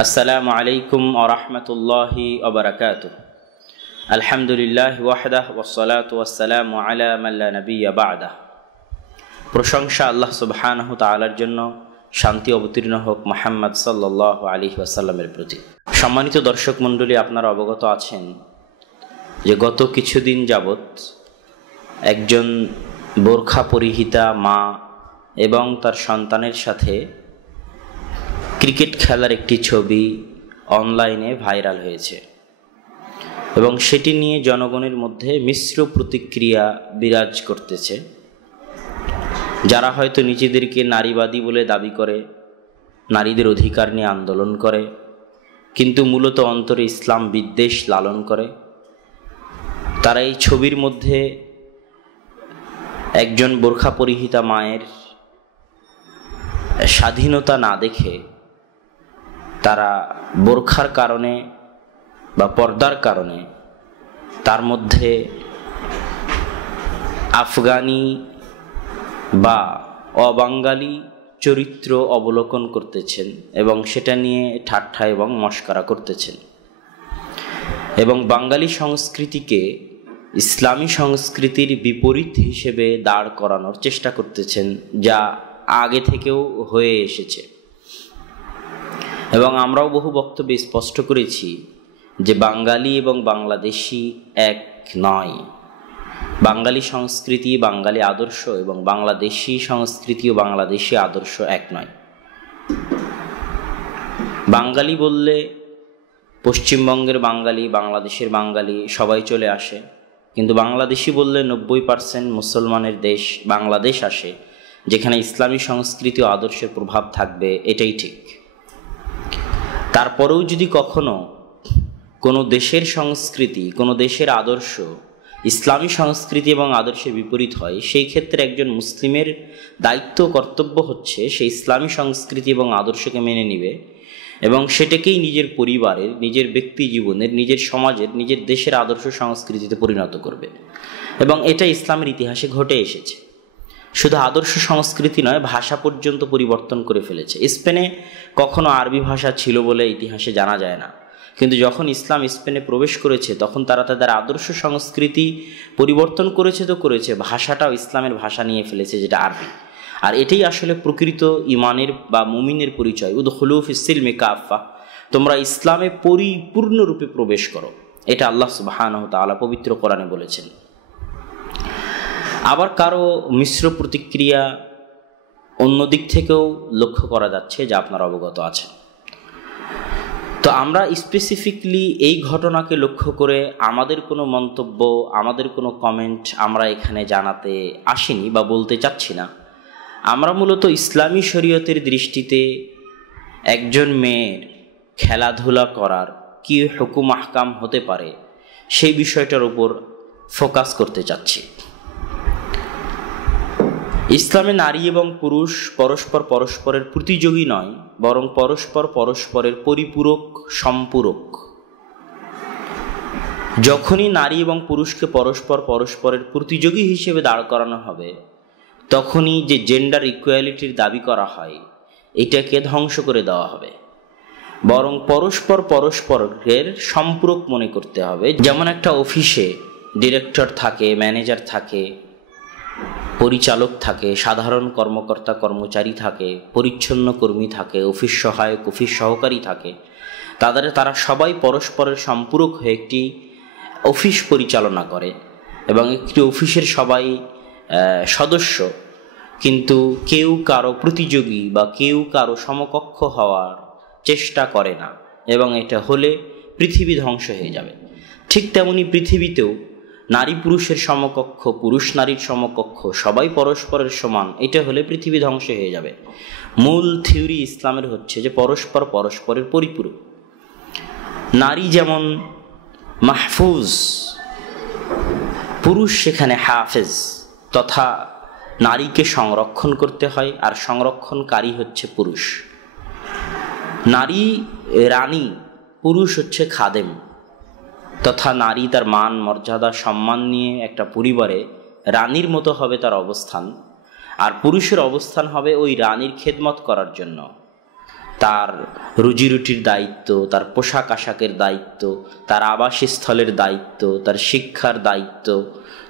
আসসালামু আলাইকুম ওয়া রাহমাতুল্লাহি ওয়া বারাকাতুহু। আলহামদুলিল্লাহি ওয়াহদাহু ওয়াসসালাতু ওয়াসসালামু আলা মান লা নাবিয়্যা বা'দাহু। প্রশংসা আল্লাহ সুবহানাহু ওয়া তাআলার জন্য, শান্তি অবতীর্ণ হোক মুহাম্মদ সাল্লাল্লাহু আলাইহি ওয়াসাল্লামের প্রতি। সম্মানিত দর্শক মণ্ডলী, আপনারা অবগত আছেন যে গত কিছুদিন যাবৎ একজন বোরখা পরিহিতা মা এবং তার সন্তানের সাথে ক্রিকেট খেলার একটি ছবি অনলাইনে ভাইরাল হয়েছে এবং সেটি নিয়ে জনগণের মধ্যে মিশ্র প্রতিক্রিয়া বিরাজ করতেছে। যারা হয়তো নিজেদেরকে নারীবাদী বলে দাবি করে, নারীদের অধিকার নিয়ে আন্দোলন করে, কিন্তু মূলত অন্তরে ইসলাম বিদ্বেষ লালন করে, তারা এই ছবির মধ্যে একজন বোরখা পরিহিতা মায়ের স্বাধীনতা না দেখে তারা বোরখার কারণে বা পর্দার কারণে তার মধ্যে আফগানি বা অবাঙালি চরিত্র অবলোকন করতেছেন এবং সেটা নিয়ে ঠাট্টা এবং মশকরা করতেছেন এবং বাঙালি সংস্কৃতিকে ইসলামী সংস্কৃতির বিপরীত হিসেবে দাঁড় করানোর চেষ্টা করতেছেন, যা আগে থেকেও হয়ে এসেছে। এবং আমরাও বহু বক্তব্যে স্পষ্ট করেছি যে বাঙালি এবং বাংলাদেশি এক নয়। বাঙালি সংস্কৃতি, বাঙালি আদর্শ এবং বাংলাদেশি সংস্কৃতি ও বাংলাদেশি আদর্শ এক নয়। বাঙালি বললে পশ্চিমবঙ্গের বাঙালি, বাংলাদেশের বাঙালি সবাই চলে আসে, কিন্তু বাংলাদেশি বললে 90% মুসলমানের দেশ বাংলাদেশ আসে, যেখানে ইসলামী সংস্কৃতি ও আদর্শের প্রভাব থাকবে, এটাই ঠিক। তারপরেও যদি কখনো কোনো দেশের সংস্কৃতি, কোনো দেশের আদর্শ ইসলামী সংস্কৃতি এবং আদর্শের বিপরীত হয়, সেই ক্ষেত্রে একজন মুসলিমের দায়িত্ব কর্তব্য হচ্ছে সে ইসলামী সংস্কৃতি এবং আদর্শকে মেনে নেবে এবং সেটাকেই নিজের পরিবারের, নিজের ব্যক্তি জীবনের, নিজের সমাজের, নিজের দেশের আদর্শ সংস্কৃতিতে পরিণত করবে। এবং এটা ইসলামের ইতিহাসে ঘটে এসেছে। শুধু আদর্শ সংস্কৃতি নয়, ভাষা পর্যন্ত পরিবর্তন করে ফেলেছে। স্পেনে কখনো আরবি ভাষা ছিল বলে ইতিহাসে জানা যায় না, কিন্তু যখন ইসলাম স্পেনে প্রবেশ করেছে তখন তারা তাদের আদর্শ সংস্কৃতি পরিবর্তন করেছে তো করেছে, ভাষাটাও ইসলামের ভাষা নিয়ে ফেলেছে, যেটা আরবি। আর এটাই আসলে প্রকৃত ইমানের বা মুমিনের পরিচয়। উদখুলু ফিস-সিলমি কাফা, তোমরা ইসলামে পরিপূর্ণরূপে প্রবেশ করো, এটা আল্লাহ সুবহানাহু ওয়া তাআলা পবিত্র কোরআনে বলেছেন। আবার কারো মিশ্র প্রতিক্রিয়া অন্য দিক থেকেও লক্ষ্য করা যাচ্ছে, যা আপনারা অবগত আছেন। তো আমরা স্পেসিফিকলি এই ঘটনাকে লক্ষ্য করে আমাদের কোনো মন্তব্য, আমাদের কোনো কমেন্ট আমরা এখানে জানাতে আসিনি বা বলতে চাচ্ছি না। আমরা মূলত ইসলামী শরীয়তের দৃষ্টিতে একজন মেয়ের খেলাধুলা করার কী হুকুম আহকাম হতে পারে সেই বিষয়টার উপর ফোকাস করতে চাচ্ছি। ইসলামে নারী এবং পুরুষ পরস্পরের প্রতিযোগী নয়, বরং পরস্পরের পরিপূরক, সম্পূরক। যখনই নারী এবং পুরুষকে পরস্পরের প্রতিযোগী হিসেবে দাঁড় করানো হবে, তখনই যে জেন্ডার ইকুয়ালিটির দাবি করা হয়, এটাকে ধ্বংস করে দেওয়া হবে। বরং পরস্পরের সম্পূরক মনে করতে হবে। যেমন একটা অফিসে ডিরেক্টর থাকে, ম্যানেজার থাকে, পরিচালক থাকে, সাধারণ কর্মকর্তা কর্মচারী থাকে, পরিচ্ছন্ন কর্মী থাকে, অফিস সহায়ক, অফিস সহকারী থাকে। তারা সবাই পরস্পরের সম্পূরক হয়ে একটি অফিস পরিচালনা করে এবং একটি অফিসের সবাই সদস্য, কিন্তু কেউ কারো প্রতিযোগী বা কেউ কারো সমকক্ষ হওয়ার চেষ্টা করে না, এবং এটা হলে পৃথিবী ধ্বংস হয়ে যাবে। ঠিক তেমনি পৃথিবীতেও নারী পুরুষের সমকক্ষ, পুরুষ নারীর সমকক্ষ, সবাই পরস্পরের সমান, এটা হলে পৃথিবী ধ্বংস হয়ে যাবে। মূল থিওরি ইসলামের হচ্ছে যে পরস্পরের পরিপূরক। নারী যেমন মাহফুজ, পুরুষ সেখানে হাফেজ, তথা নারীকে সংরক্ষণ করতে হয়, আর সংরক্ষণকারী হচ্ছে পুরুষ। নারী রানী, পুরুষ হচ্ছে খাদেম, তথা নারী তার মান, মর্যাদা, সম্মান নিয়ে একটা পরিবারে রানীর মতো হবে তার অবস্থান, আর পুরুষের অবস্থান হবে ওই রানীর খেদমত করার জন্য, তার রুজি রুটির দায়িত্ব, তার পোশাক আশাকের দায়িত্ব, তার আবাসস্থলের দায়িত্ব, তার শিক্ষার দায়িত্ব,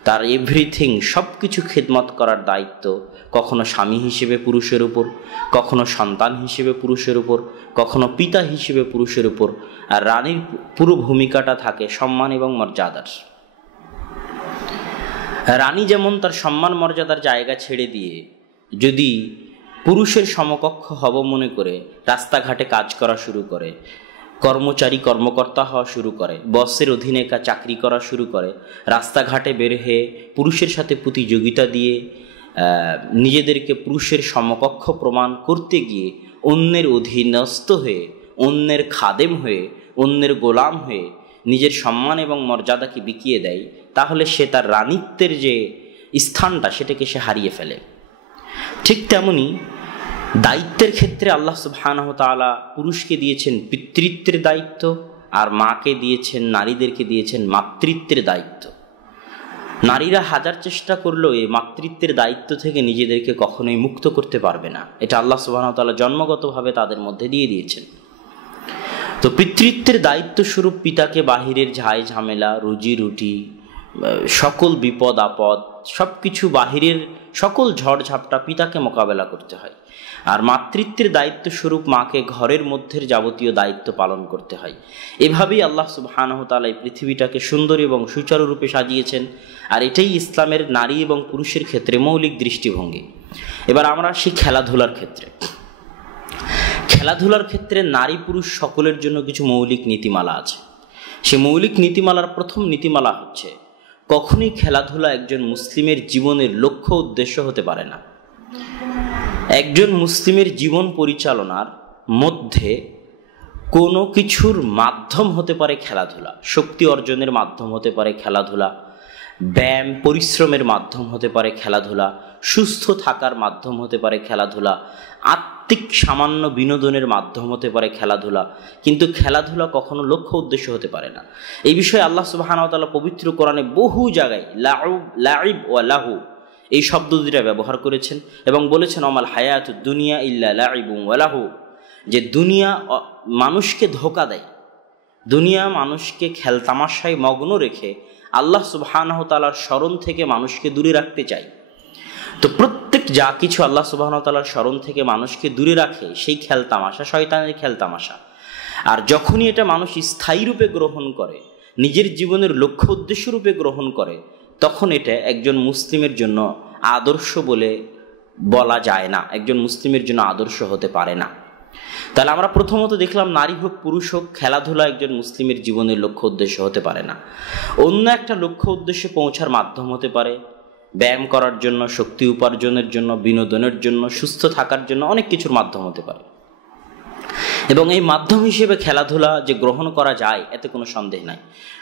তার এভরিথিং সব কিছু খেদমত করার দায়িত্ব কখনো স্বামী হিসেবে পুরুষের উপর, কখনো সন্তান হিসেবে পুরুষের উপর, কখনো পিতা হিসেবে পুরুষের উপর। আর রানীর পুরো ভূমিকাটা থাকে সম্মান এবং মর্যাদার। রানী যেমন তার সম্মান মর্যাদার জায়গা ছেড়ে দিয়ে যদি পুরুষের সমকক্ষ হব মনে করে রাস্তাঘাটে কাজ করা শুরু করে, কর্মচারী কর্মকর্তা হওয়া শুরু করে, বসের অধীনে চাকরি করা শুরু করে, রাস্তাঘাটে বের হয়ে পুরুষের সাথে প্রতিযোগিতা দিয়ে নিজেদেরকে পুরুষের সমকক্ষ প্রমাণ করতে গিয়ে অন্যের অধীনস্থ হয়ে, অন্যের খাদেম হয়ে, অন্যের গোলাম হয়ে নিজের সম্মান এবং মর্যাদাকে বিকিয়ে দেয়, তাহলে সে তার রানীত্বের যে স্থানটা সেটাকে সে হারিয়ে ফেলে। ঠিক তেমনি দায়িত্বের ক্ষেত্রে আল্লাহ সুবহানাহু ওয়া তাআলা পুরুষকে দিয়েছেন পিতৃত্বের দায়িত্ব, আর মাকে দিয়েছেন, নারীদেরকে দিয়েছেন মাতৃত্বের দায়িত্ব। নারীরা হাজার চেষ্টা করলেও এই মাতৃত্বের দায়িত্ব থেকে নিজেদেরকে কখনোই মুক্ত করতে পারবে না। এটা আল্লাহ সুবহানাহু ওয়া তাআলা জন্মগতভাবে তাদের মধ্যে দিয়ে দিয়েছেন। তো পিতৃত্বের দায়িত্ব স্বরূপ পিতাকে বাহিরের ঝাই ঝামেলা, রুজি রুটি, সকল বিপদ আপদ, সব কিছু বাহিরের সকল ঝড়ঝাপটা পিতাকে মোকাবেলা করতে হয়। আর মাতৃত্বের দায়িত্ব স্বরূপ মাকে ঘরের মধ্যে যাবতীয় দায়িত্ব পালন করতে হয়। এভাবেই আল্লাহ সুবহানাহু ওয়া তাআলা এই পৃথিবীটাকে সুন্দর এবং সুচারুরূপে সাজিয়েছেন। আর এটাই ইসলামের নারী এবং পুরুষের ক্ষেত্রে মৌলিক দৃষ্টিভঙ্গি। এবার আমরা আসি খেলাধুলার ক্ষেত্রে। খেলাধুলার ক্ষেত্রে নারী পুরুষ সকলের জন্য কিছু মৌলিক নীতিমালা আছে। সে মৌলিক নীতিমালার প্রথম নীতিমালা হচ্ছে, কখনই খেলাধুলা একজন মুসলিমের জীবনের লক্ষ্য উদ্দেশ্য হতে পারে না। একজন মুসলিমের জীবন পরিচালনার মধ্যে কোনো কিছুর মাধ্যম হতে পারে খেলাধুলা, শক্তি অর্জনের মাধ্যম হতে পারে খেলাধুলা, ব্যায়াম পরিশ্রমের মাধ্যম হতে পারে খেলাধুলা, সুস্থ থাকার মাধ্যম হতে পারে খেলাধুলা, আত্মিক সামান্য বিনোদনের মাধ্যম হতে পারে খেলাধুলা। কিন্তু খেলাধুলা কখনো লক্ষ্য উদ্দেশ্য হতে পারে না। এই বিষয়ে আল্লাহ সুবহানাহু ওয়া তাআলা পবিত্র কোরআনে বহু জায়গায় লাইব ওয়া লাহু এই শব্দ দুইটা ব্যবহার করেছেন এবং বলেছেন, আমাল হায়াতুদ দুনিয়া ইল্লা লাইবুন ওয়া লাহু, যে দুনিয়া মানুষকে ধোঁকা দেয়, দুনিয়া মানুষকে খেলতামাশায় মগ্ন রেখে আল্লাহ সুবহানাহু ওয়া তাআলার স্মরণ থেকে মানুষকে দূরে রাখতে চায়। তো প্রত্যেক যা কিছু আল্লাহ সুবহানাহু ওয়া তাআলার স্মরণ থেকে মানুষকে দূরে রাখে সেই খেলতামাশা শয়তানের খেলতামাশা। আর যখনই এটা মানুষ স্থায়ী রূপে গ্রহণ করে, নিজের জীবনের লক্ষ্য উদ্দেশ্য রূপে গ্রহণ করে, তখন এটা একজন মুসলিমের জন্য আদর্শ বলে বলা যায় না, একজন মুসলিমের জন্য আদর্শ হতে পারে না। তাহলে আমরা প্রথমত দেখলাম, নারী হোক পুরুষ হোক, খেলাধুলা একজন মুসলিমের জীবনের লক্ষ্য উদ্দেশ্য হতে পারে না। অন্য একটা লক্ষ্য উদ্দেশ্যে পৌঁছার মাধ্যম হতে পারে, ব্যায়াম করার জন্য, শক্তি উপার্জনের জন্য, বিনোদনের জন্য, সুস্থ থাকার জন্য অনেক কিছুর মাধ্যম হতে পারে। এবং এই মাধ্যম হিসেবে খেলাধুলা যে গ্রহণ করা যায় এতে কোনো সন্দেহ নাই।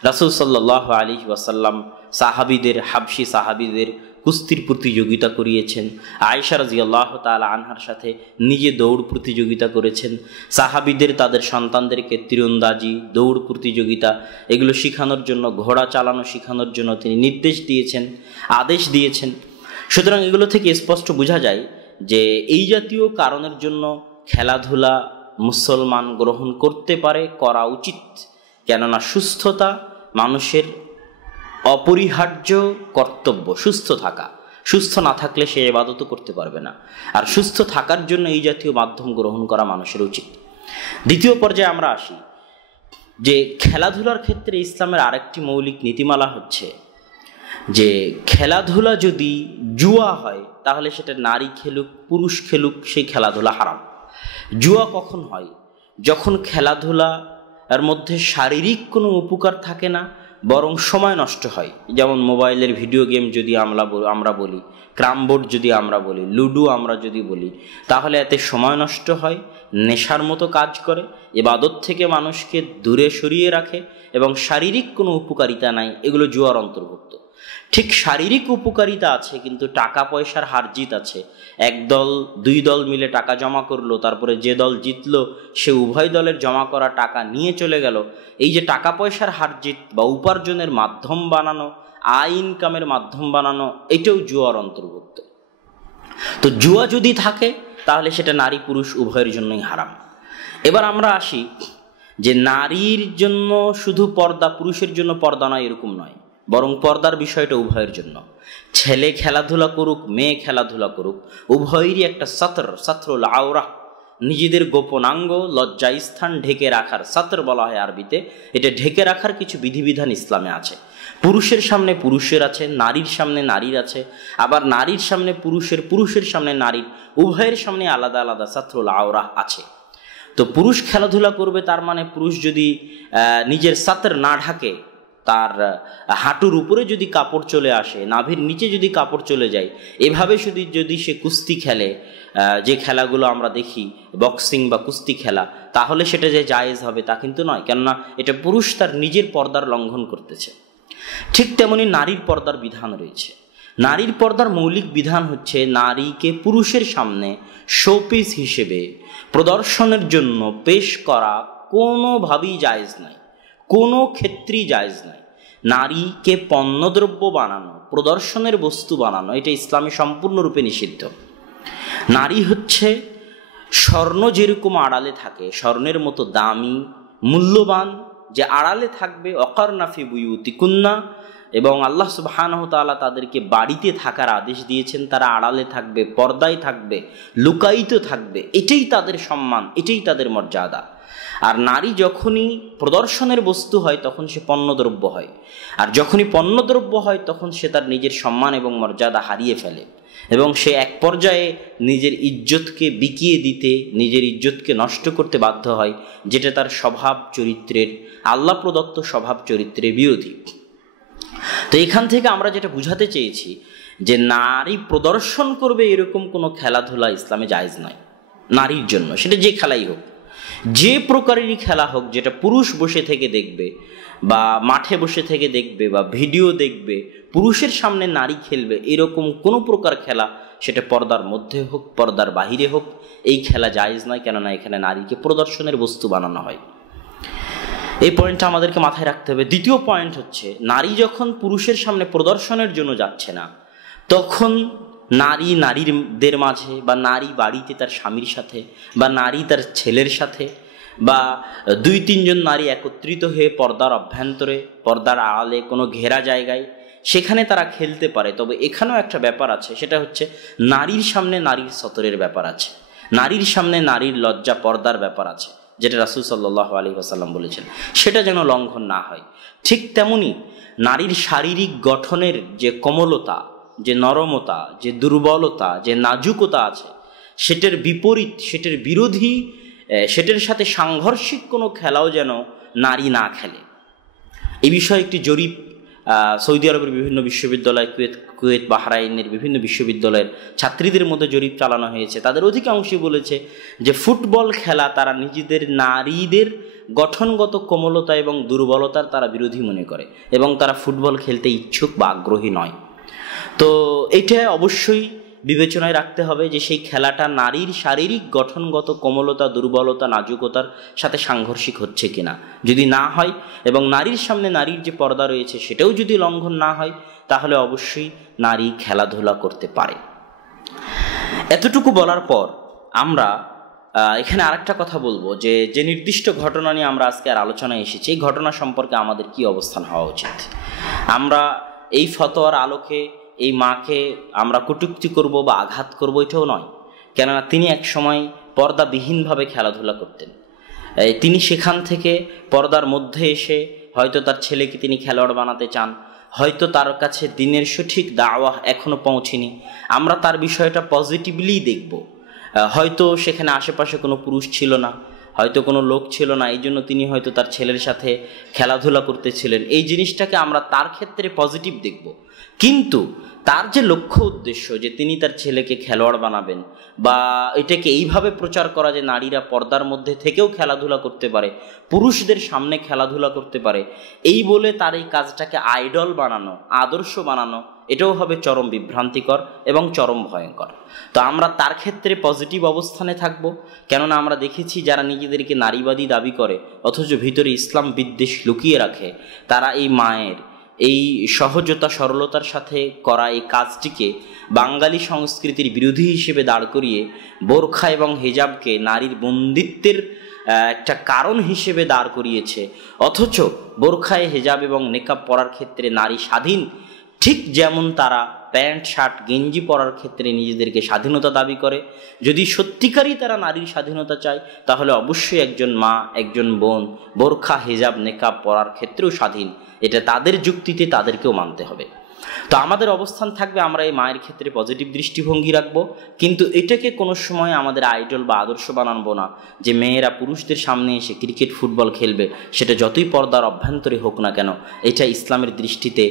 রাসূল সাল্লাল্লাহু আলাইহি ওয়াসাল্লাম সাহাবীদের, হাবশী সাহাবীদের কুস্তির প্রতিযোগিতা করিয়েছেন। আয়েশা রাদিয়াল্লাহু তাআলা আনহার সাথে নিজে দৌড় প্রতিযোগিতা করেছেন। সাহাবীদের তাদের সন্তানদেরকে তীরন্দাজি, দৌড় প্রতিযোগিতা এগুলো শেখানোর জন্য, ঘোড়া চালানো শেখানোর জন্য তিনি নির্দেশ দিয়েছেন, আদেশ দিয়েছেন। সুতরাং এগুলো থেকে স্পষ্ট বোঝা যায় যে এই জাতীয় কারণের জন্য খেলাধুলা মুসলমান গ্রহণ করতে পারে, করা উচিত। কেননা সুস্থতা মানুষের অপরিহার্য কর্তব্য, সুস্থ থাকা। সুস্থ না থাকলে সে ইবাদত করতে পারবে না। আর সুস্থ থাকার জন্য এই জাতীয় মাধ্যম গ্রহণ করা মানুষের উচিত। দ্বিতীয় পর্যায়ে আমরা আসি যে খেলাধুলার ক্ষেত্রে ইসলামের আরেকটি মৌলিক নীতিমালা হচ্ছে যে খেলাধুলা যদি জুয়া হয় তাহলে সেটা নারী খেলুক পুরুষ খেলুক সেই খেলাধুলা হারাম। জুয়া কখন হয়? যখন খেলাধুলার মধ্যে শারীরিক কোনো উপকার থাকে না, বরং সময় নষ্ট হয়। যেমন মোবাইলের ভিডিও গেম যদি আমরা বলি, ক্রামবোর্ড যদি আমরা বলি, লুডো আমরা যদি বলি, তাহলে এতে সময় নষ্ট হয়, নেশার মতো কাজ করে, ইবাদত থেকে মানুষকে দূরে সরিয়ে রাখে এবং শারীরিক কোনো উপকারিতা নাই। এগুলো জুয়ার অন্তর্ভুক্ত। ঠিক শারীরিক উপকারিতা আছে কিন্তু টাকা পয়সার হারজিত আছে। এক দল দুই দল মিলে টাকা জমা করলো, তারপরে যে দল জিতলো সে উভয় দলের জমা করা টাকা নিয়ে চলে গেল। এই যে টাকা পয়সার হারজিত বা উপার্জনের মাধ্যম বানানো, আয় ইনকামের মাধ্যম বানানো, এটাও জুয়ার অন্তর্ভুক্ত। তো জুয়া যদি থাকে তাহলে সেটা নারী পুরুষ উভয়ের জন্যই হারাম। এবার আমরা আসি যে নারীর জন্য শুধু পর্দা, পুরুষের জন্য পর্দা নয় এরকম নয়, বরং পর্দার বিষয়টা উভয়ের জন্য। ছেলে খেলাধুলা করুক, মেয়ে খেলাধুলা করুক, উভয়েরই একটা সাতরুল আওরা, নিজেদের গোপনাঙ্গ লজ্জাস্থান ঢেকে রাখার, সাতর বলা হয় আরবিতে। এটা ঢেকে রাখার কিছু বিধিবিধান ইসলামে আছে। পুরুষের সামনে পুরুষের আছে, নারীর সামনে নারীর আছে, আবার নারীর সামনে পুরুষের, পুরুষের সামনে নারীর, উভয়ের সামনে আলাদা আলাদা সাতরুল আওরা আছে। তো পুরুষ খেলাধুলা করবে, তার মানে পুরুষ যদি নিজের সাতর না ঢাকে, তার হাঁটুর উপরে যদি কাপড় চলে আসে, নাভির নিচে যদি কাপড় চলে যায়, এভাবে যদি সে কুস্তি খেলে, যে খেলাগুলো আমরা দেখি বক্সিং বা কুস্তি খেলা, তাহলে সেটা যে জায়েজ হবে তা কিন্তু নয়, কেননা এটা পুরুষ তার নিজের পর্দার লঙ্ঘন করতেছে। ঠিক তেমনি নারীর পর্দার বিধান রয়েছে। নারীর পর্দার মৌলিক বিধান হচ্ছে নারীকে পুরুষের সামনে শোপিস হিসেবে প্রদর্শনের জন্য পেশ করা কোনোভাবেই জায়েজ নাই, কোনো ক্ষেত্রেই জায়েজ নাই। নারীকে পণ্যদ্রব্য বানানো, প্রদর্শনের বস্তু বানানো, এটা ইসলামে সম্পূর্ণরূপে নিষিদ্ধ। নারী হচ্ছে স্বর্ণ যেরকম আড়ালে থাকে, স্বর্ণের মতো দামি মূল্যবান, যে আড়ালে থাকবে, অকারনা ফি বুয়ুতিকুন্না, এবং আল্লাহ সুবহানাহু ওয়া তাআলা তাদেরকে বাড়িতে থাকার আদেশ দিয়েছেন, তারা আড়ালে থাকবে, পর্দায় থাকবে, লুকায়িত থাকবে, এটাই তাদের সম্মান, এটাই তাদের মর্যাদা। আর নারী যখনই প্রদর্শনের বস্তু হয় তখন সে পণ্যদ্রব্য হয়, আর যখনই পণ্যদ্রব্য হয় তখন সে তার নিজের সম্মান এবং মর্যাদা হারিয়ে ফেলে, এবং সে এক পর্যায়ে নিজের ইজ্জতকে বিকিয়ে দিতে, নিজের ইজ্জতকে নষ্ট করতে বাধ্য হয়, যেটা তার স্বভাব চরিত্রের, আল্লাহ প্রদত্ত স্বভাব চরিত্রের বিরোধী। তো এখান থেকে আমরা যেটা বুঝাতে চেয়েছি যে নারী প্রদর্শন করবে এরকম কোনো খেলাধুলা ইসলামে জায়েজ নয় নারীর জন্য, সেটা যে খেলাই হোক, যে প্রকারেরই খেলা হোক, যেটা পুরুষ বসে থেকে দেখবে বা মাঠে বসে থেকে দেখবে বা ভিডিও দেখবে, পুরুষের সামনে নারী খেলবে, এরকম কোনো প্রকার খেলা, সেটা পর্দার মধ্যে হোক পর্দার বাহিরে হোক, এই খেলা জায়েজ নয়, কেননা এখানে নারীকে প্রদর্শনের বস্তু বানানো হয়। এই পয়েন্টটা আমাদেরকে মাথায় রাখতে হবে। দ্বিতীয় পয়েন্ট হচ্ছে, নারী যখন পুরুষের সামনে প্রদর্শনের জন্য যাচ্ছে না, তখন নারী নারীদের মাঝে, বা নারী বাড়িতে তার স্বামীর সাথে, বা নারী তার ছেলের সাথে, বা 2-3 জন নারী একত্রিত হয়ে পর্দার অভ্যন্তরে, পর্দার আড়ালে কোনো ঘেরা জায়গায়, সেখানে তারা খেলতে পারে। তবে এখানেও একটা ব্যাপার আছে, সেটা হচ্ছে নারীর সামনে নারীর সতরের ব্যাপার আছে, নারীর সামনে নারীর লজ্জা পর্দার ব্যাপার আছে, যেটা রাসূল সাল্লাল্লাহু আলাইহি ওয়াসাল্লাম বলেছেন, সেটা যেন লঙ্ঘন না হয়। ঠিক তেমনি নারীর শারীরিক গঠনের যে কোমলতা, যে নরমতা, যে দুর্বলতা, যে নাজুকতা আছে, সেটার বিপরীত, সেটার বিরোধী, সেটার সাথে সাংঘর্ষিক কোনো খেলাও যেন নারী না খেলে। এই বিষয়ে একটি জরিপ সৌদি আরবের বিভিন্ন বিশ্ববিদ্যালয়, কুয়েত বাহরাইনের বিভিন্ন বিশ্ববিদ্যালয়ের ছাত্রীদের মধ্যে জরিপ চালানো হয়েছে। তাদের অধিকাংশই বলেছে যে ফুটবল খেলা তারা নিজেদের নারীদের গঠনগত কোমলতা এবং দুর্বলতার তারা বিরোধী মনে করে, এবং তারা ফুটবল খেলতে ইচ্ছুক বা আগ্রহী নয়। তো এটা অবশ্যই বিবেচনায় রাখতে হবে যে সেই খেলাটা নারীর শারীরিক গঠনগত কোমলতা, দুর্বলতা, নাজুকতার সাথে সাংঘর্ষিক হচ্ছে কিনা। যদি না হয় এবং নারীর সামনে নারীর যে পর্দা রয়েছে সেটাও যদি লঙ্ঘন না হয়, তাহলে অবশ্যই নারী খেলাধুলা করতে পারে। এতটুকু বলার পর আমরা এখানে আরেকটা কথা বলবো, যে নির্দিষ্ট ঘটনা নিয়ে আমরা আজকে আর আলোচনায় এসেছি, এই ঘটনা সম্পর্কে আমাদের কি অবস্থান হওয়া উচিত। আমরা এই ফতোয়ার আলোকে এই মাকে আমরা কটূক্তি করব বা আঘাত করব, এটাও নয়, কেননা তিনি এক সময় পর্দাবিহীনভাবে খেলাধুলা করতেন। তিনি সেখান থেকে পর্দার মধ্যে এসে হয়তো তার ছেলেকে তিনি খেলোয়াড় বানাতে চান, হয়তো তার কাছে দিনের সঠিক দাওয়াহ এখনো পৌঁছেনি, আমরা তার বিষয়টা পজিটিভলি দেখব। হয়তো সেখানে আশেপাশে কোনো পুরুষ ছিল না, হয়তো কোনো লোক ছিল না, এই জন্য তিনি হয়তো তার ছেলের সাথে খেলাধুলা করতেছিলেন, এই জিনিসটাকে আমরা তার ক্ষেত্রে পজিটিভ দেখব। কিন্তু তার যে লক্ষ্য উদ্দেশ্য, যে তিনি তার ছেলেকে খেলোয়াড় বানাবেন, বা এটাকে এইভাবে প্রচার করা যে নারীরা পর্দার মধ্যে থেকেও খেলাধুলা করতে পারে, পুরুষদের সামনে খেলাধুলা করতে পারে, এই বলে তার এই কাজটাকে আইডল বানানো, আদর্শ বানানো, এটাও হবে চরম বিভ্রান্তিকর এবং চরম ভয়ঙ্কর। তো আমরা তার ক্ষেত্রে পজিটিভ অবস্থানে থাকব, কেননা আমরা দেখেছি যারা নিজেদেরকে নারীবাদী দাবি করে অথচ ভিতরে ইসলাম বিদ্বেষ লুকিয়ে রাখে, তারা এই মায়ের এই সহজতা সরলতার সাথে করা এই কাজটিকে বাঙালি সংস্কৃতির বিরোধী হিসেবে দাঁড় করিয়ে বোরখা এবং হিজাবকে নারীর বন্দিত্বের একটা কারণ হিসেবে দাঁড় করিয়েছে, অথচ বোরখায় হেজাব এবং নেকাব পরার ক্ষেত্রে নারী স্বাধীন। ঠিক যেমন তারা প্যান্ট শার্ট গেঞ্জি পরার ক্ষেত্রে নিজেদেরকে স্বাধীনতা দাবি করে, যদি সত্যিকারই তারা নারীর স্বাধীনতা চায় তাহলে অবশ্যই একজন মা, একজন বোন বোরখা হেজাব নেকাব পরার ক্ষেত্রেও স্বাধীন। এটা তাদের যুক্তিতে তাদেরকেও মানতে হবে। তো আমাদের অবস্থান থাকবে, আমরা এই মায়ের ক্ষেত্রে পজিটিভ দৃষ্টিভঙ্গি রাখবো, কিন্তু এটাকে কোনো সময় আমাদের আইডল বা আদর্শ বানাবো না যে মেয়েরা পুরুষদের সামনে এসে ক্রিকেট ফুটবল খেলবে, সেটা যতই পর্দার অভ্যন্তরে হোক না কেন, এটা ইসলামের দৃষ্টিতে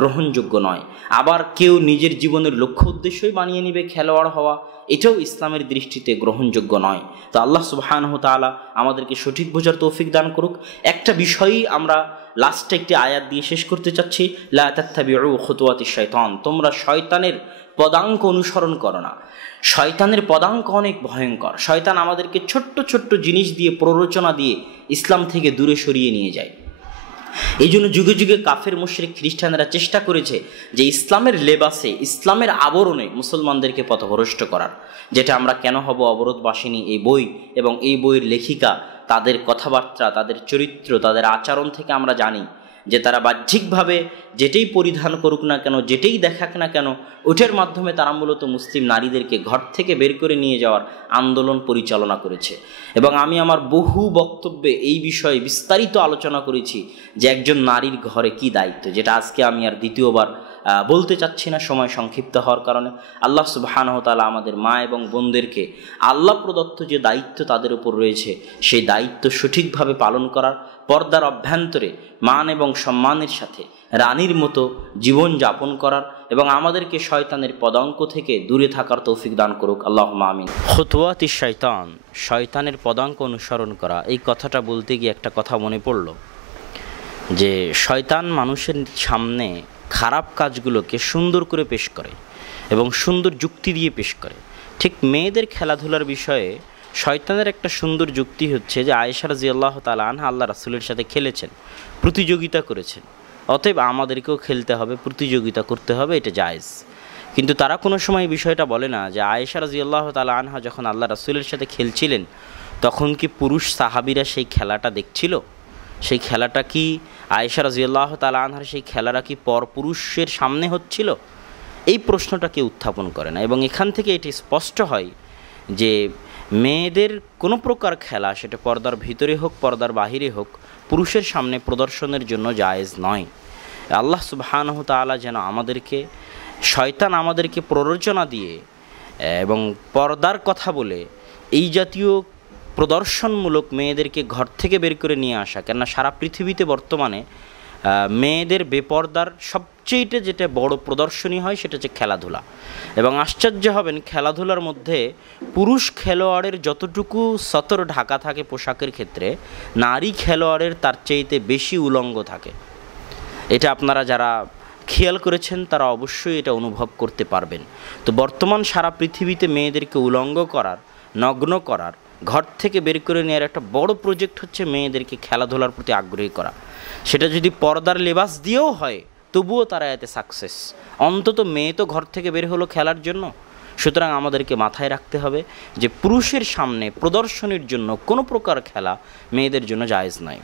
গ্রহণযোগ্য নয়। আবার কেউ নিজের জীবনের লক্ষ্য উদ্দেশ্যই বানিয়ে নিবে খেলোয়াড় হওয়া, এটাও ইসলামের দৃষ্টিতে গ্রহণযোগ্য নয়। তো আল্লাহ সুবহানাহু ওয়া তাআলা আমাদেরকে সঠিক বোঝার তৌফিক দান করুক। একটা বিষয়ই আমরা লাস্টে একটি আয়াত দিয়ে শেষ করতে চাচ্ছি, লা তাত্তাবিউ খুতুওয়াতিশ শাইতান, তোমরা শয়তানের পদাঙ্ক অনুসরণ করো না। শয়তানের পদাঙ্ক অনেক ভয়ঙ্কর। শয়তান আমাদেরকে ছোট্ট ছোট্ট জিনিস দিয়ে, প্ররোচনা দিয়ে ইসলাম থেকে দূরে সরিয়ে নিয়ে যায়। এই জন্য যুগে যুগে কাফের মুশরিক খ্রিস্টানরা চেষ্টা করেছে যে ইসলামের লেবাসে, ইসলামের আবরণে মুসলমানদেরকে পথভ্রষ্ট করার। যেটা আমরা কেন হব অবরোধবাসিনী এই বই এবং এই বইয়ের লেখিকা, তাদের কথাবার্তা, তাদের চরিত্র, তাদের আচরণ থেকে আমরা জানি যে তারা বাহ্যিকভাবে যেটাই পরিধান করুক না কেন, যেটাই দেখাক না কেন, ওটার মাধ্যমে তারা মূলত মুসলিম নারীদেরকে ঘর থেকে বের করে নিয়ে যাওয়ার আন্দোলন পরিচালনা করেছে। এবং আমি আমার বহু বক্তব্যে এই বিষয়ে বিস্তারিত আলোচনা করেছি যে একজন নারীর ঘরে কি দায়িত্ব, যেটা আজকে আমি আর দ্বিতীয়বার বলতে চাচ্ছি না সময় সংক্ষিপ্ত হওয়ার কারণে। আল্লাহ সুবহানাহু ওয়া তাআলা আমাদের মা এবং বোনদেরকে আল্লাহ প্রদত্ত যে দায়িত্ব তাদের উপর রয়েছে, সেই দায়িত্ব সঠিকভাবে পালন করার, পর্দার অভ্যন্তরে মান এবং সম্মানের সাথে রানীর মতো জীবন যাপন করার, এবং আমাদেরকে শয়তানের পদাঙ্ক থেকে দূরে থাকার তৌফিক দান করুক, আল্লাহুম্মা আমিন। খুতুওয়াতিশ শাইতান, শয়তানের পদাঙ্ক অনুসরণ করা, এই কথাটা বলতে গিয়ে একটা কথা মনে পড়ল যে শয়তান মানুষের সামনে খারাপ কাজগুলোকে সুন্দর করে পেশ করে এবং সুন্দর যুক্তি দিয়ে পেশ করে। ঠিক মেয়েদের খেলাধুলার বিষয়ে শয়তানের একটা সুন্দর যুক্তি হচ্ছে যে আয়েশা রাদিয়াল্লাহু তাআলা আনহা আল্লাহ রাসূলের সাথে খেলেছেন, প্রতিযোগিতা করেছেন, অতএব আমাদেরকেও খেলতে হবে, প্রতিযোগিতা করতে হবে, এটা জায়েজ। কিন্তু তারা কোনো সময় এই বিষয়টা বলে না যে আয়েশা রাদিয়াল্লাহু তাআলা আনহা যখন আল্লাহ রাসূলের সাথে খেলছিলেন তখন কি পুরুষ সাহাবীরা সেই খেলাটা দেখছিল? সেই খেলাটা কি আয়েশা রাদিয়াল্লাহু তাআলা আনহার সেই খেলাটা কি পরপুরুষের সামনে হচ্ছিল? এই প্রশ্নটা কেউ উত্থাপন করে না। এবং এখান থেকে এটি স্পষ্ট হয় যে মেয়েদের কোনো প্রকার খেলা, সেটা পর্দার ভিতরে হোক পর্দার বাহিরে হোক, পুরুষের সামনে প্রদর্শনের জন্য জায়েজ নয়। আল্লাহ সুবহানাহু তাআলা যেন আমাদেরকে, শয়তান আমাদেরকে প্ররোচনা দিয়ে এবং পর্দার কথা বলে এই জাতীয় প্রদর্শনমূলক মেয়েদেরকে ঘর থেকে বের করে নিয়ে আসা। কেননা সারা পৃথিবীতে বর্তমানে মেয়েদের বেপর্দার সবচেয়ে যেটা বড় প্রদর্শনী হয় সেটা হচ্ছে খেলাধুলা। এবং আশ্চর্য হবেন, খেলাধুলার মধ্যে পুরুষ খেলোয়াড়ের যতটুকু সতর ঢাকা থাকে পোশাকের ক্ষেত্রে, নারী খেলোয়াড়ের তার চাইতে বেশি উলঙ্গ থাকে। এটা আপনারা যারা খেয়াল করেছেন তারা অবশ্যই এটা অনুভব করতে পারবেন। তো বর্তমান সারা পৃথিবীতে মেয়েদেরকে উলঙ্গ করার, নগ্ন করার, ঘর থেকে বের করে নেওয়ার একটা বড় প্রজেক্ট হচ্ছে মেয়েদেরকে খেলাধুলার প্রতি আগ্রহী করা। সেটা যদি পর্দার লেবাস দিয়েও হয় তবুও তারা এতে সাকসেস। অন্তত মেয়ে তো ঘর থেকে বের হলো খেলার জন্য। সুতরাং আমাদেরকে মাথায় রাখতে হবে যে পুরুষের সামনে প্রদর্শনীর জন্য কোনো প্রকার খেলা মেয়েদের জন্য জায়েজ নয়।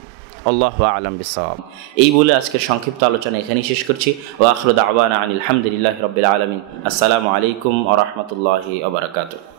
আল্লাহু আ'লাম বিসসাওয়াব। এই বলে আজকের সংক্ষিপ্ত আলোচনা এখানেই শেষ করছি। ওয়া আখিরু দাওয়ানা আনিল হামদুলিল্লাহি রাব্বিল আলামিন। আসসালামু আলাইকুম ওয়া রাহমাতুল্লাহি ওয়া বারাকাতুহু।